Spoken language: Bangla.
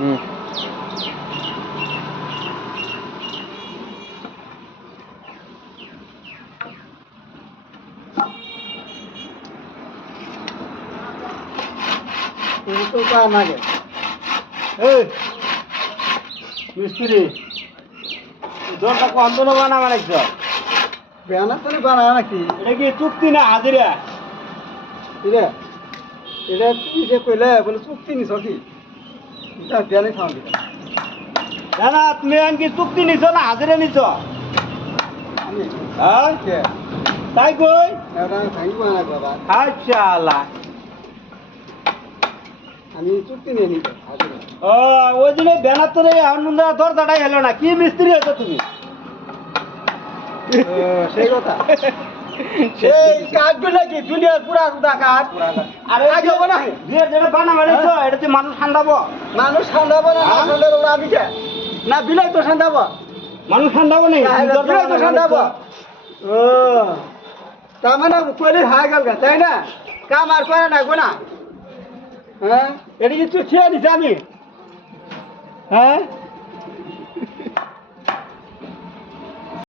হুম তুমি তো পা নাগে এই মিস্ত্রি দরটা কন্দন বানা বানাইছ বেনা তো বানা নাকি এটা কি চুক্তি না হাজিরা এটা এটা তুই যে কইলে বলে চুক্তি নিছ কি এটা দেয়ালে সাউন্ড দিতা না না তুমি আনকি চুক্তি নিছ না হাজিরা নিছ আমি হ্যাঁ কে তাই কই এটা ভাই বানা বাবা আচ্ছা আল্লাহ আমি চুক্তি নিয়ে নিতে হাজিরা ও ওই দিনে ব্যানার তো আনন্দ দরজাটাই হলো না কি মিস্ত্রি হতো তুমি সেই কথা সেই কাঠগুলো কি দুনিয়ার পুরা সুদা কাঠ আরে আগে বলা হয় দুই যেটা বানা মানেছো এটাতে মানুষ ঠান্ডাবো না ঠান্ডার ওরা আমি কে না বিলাই তো ঠান্ডাবো মানুষ ঠান্ডাবো নেই বিলাই তো ঠান্ডাবো ও তার মানে কইলে হাই গেল তাই না কাম আর করে না গোনা হ্যাঁ এটা কি তুই খেয়ে দিস আমি হ্যাঁ